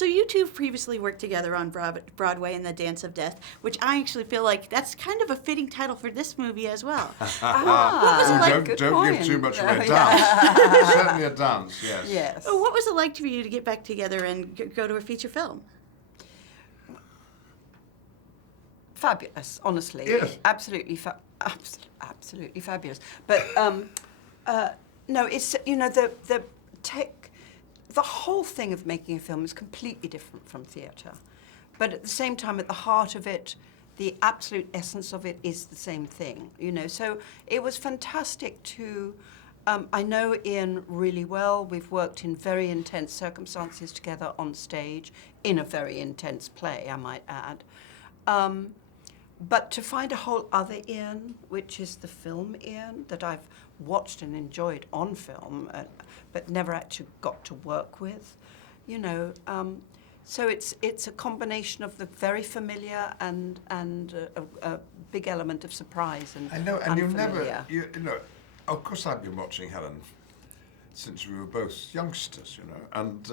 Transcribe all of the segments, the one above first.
So you two have previously worked together on Broadway in The Dance of Death, which I actually feel like that's kind of a fitting title for this movie as well. What was it like? Don't give too much away. Dance. Certainly a dance, yes. Yes. What was it like for you to get back together and go to a feature film? Fabulous, honestly. Yes. Absolutely fabulous. But no, it's, you know, the whole thing of making a film is completely different from theatre. But at the same time, at the heart of it, the absolute essence of it is the same thing, you know. So it was fantastic to, I know Ian really well. We've worked in very intense circumstances together on stage, in a very intense play, I might add. But to find a whole other Ian, which is the film Ian, that I've watched and enjoyed on film, but never actually got to work with, you know. So it's a combination of the very familiar and a big element of surprise and I know, and you've unfamiliar. never, you know, of course I've been watching Helen since we were both youngsters, you know, and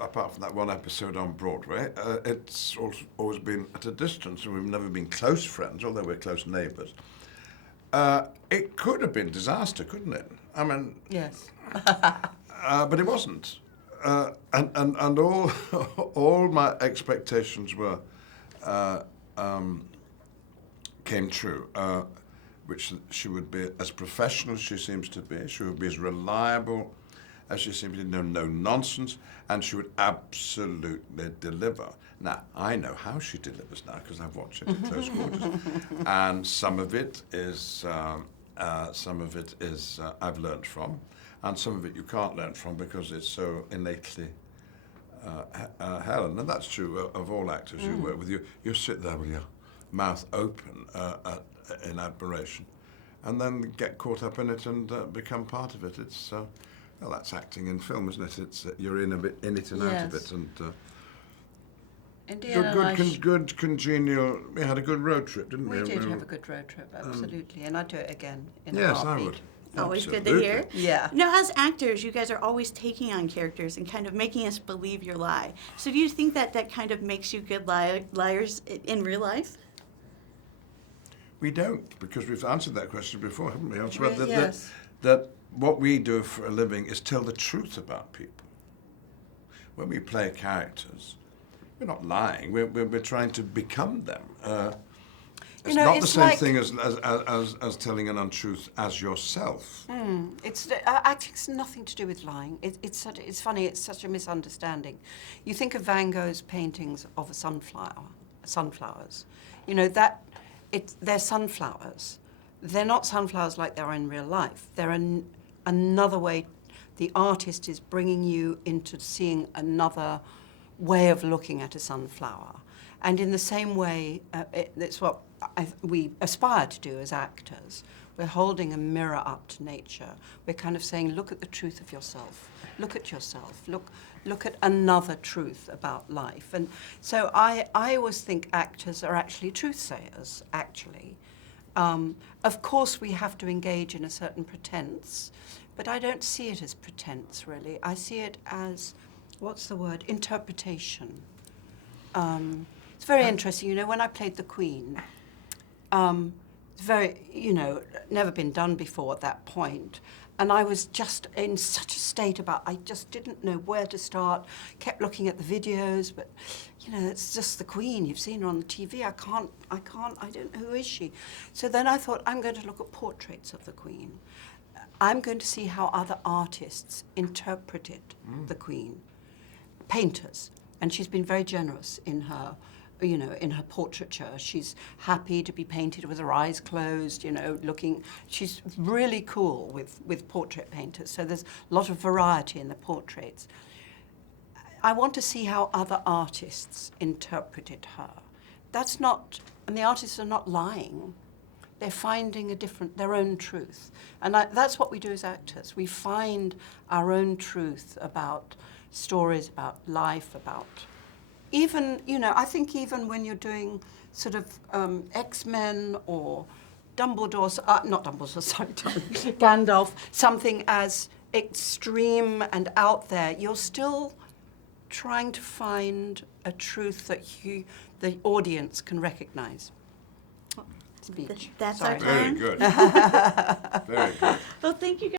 apart from that one episode on Broadway, it's always been at a distance, and we've never been close friends, although we're close neighbours. It could have been disaster, couldn't it? I mean, Yes. but it wasn't, and all my expectations were came true. Which she would be as professional as she seems to be. She would be as reliable as she seems to be, no nonsense, and she would absolutely deliver. Now, I know how she delivers now because I've watched it at close quarters, and some of it is I've learned from, and some of it you can't learn from because it's so innately Helen, and that's true of all actors you work with. You sit there with your mouth open in admiration, and then get caught up in it and become part of it. It's well, that's acting in film, isn't it? It's you're in it and out of it, and good congenial. We had a good road trip, didn't we? We did have a good road trip, absolutely, and I'd do it again in a Yes, heartbeat. I would. Always good to Absolutely. hear. Yeah. Now, as actors, you guys are always taking on characters and kind of making us believe your lie. So do you think that kind of makes you good liars in real life? We don't, because we've answered that question before, haven't we? Elsewhere, Yes. that what we do for a living is tell the truth about people. When we play characters, we're not lying. We're trying to become them. It's not the same thing as telling an untruth as yourself. It's acting's nothing to do with lying. It's funny. It's such a misunderstanding. You think of Van Gogh's paintings of a sunflowers. You know they're sunflowers. They're not sunflowers like they are in real life. They're another way. The artist is bringing you into seeing another way of looking at a sunflower. And in the same way, it's what we aspire to do as actors. We're holding a mirror up to nature. We're kind of saying, look at the truth of yourself. Look at yourself. Look at another truth about life. And so I always think actors are actually truth sayers, actually. Of course, we have to engage in a certain pretense, but I don't see it as pretense, really. I see it as, what's the word, interpretation. It's very interesting. You know, when I played the Queen, it's very, you know, never been done before at that point. And I was just in such a state I just didn't know where to start, kept looking at the videos, but, you know, it's just the Queen. You've seen her on the TV. I don't know, who is she? So then I thought, I'm going to look at portraits of the Queen. I'm going to see how other artists interpreted the Queen, painters. And she's been very generous in her, you know, in her portraiture. She's happy to be painted with her eyes closed, you know, looking. She's really cool with portrait painters. So there's a lot of variety in the portraits. I want to see how other artists interpreted her. That's not, and the artists are not lying. They're finding their own truth. And that's what we do as actors. We find our own truth about stories, about life, about even, you know, I think even when you're doing sort of X-Men or Dumbledore's, not Dumbledore, sorry, Gandalf, something as extreme and out there, you're still trying to find a truth that the audience can recognise. Speech. That's Sorry. our Very time. good. Very good. Well, thank you guys.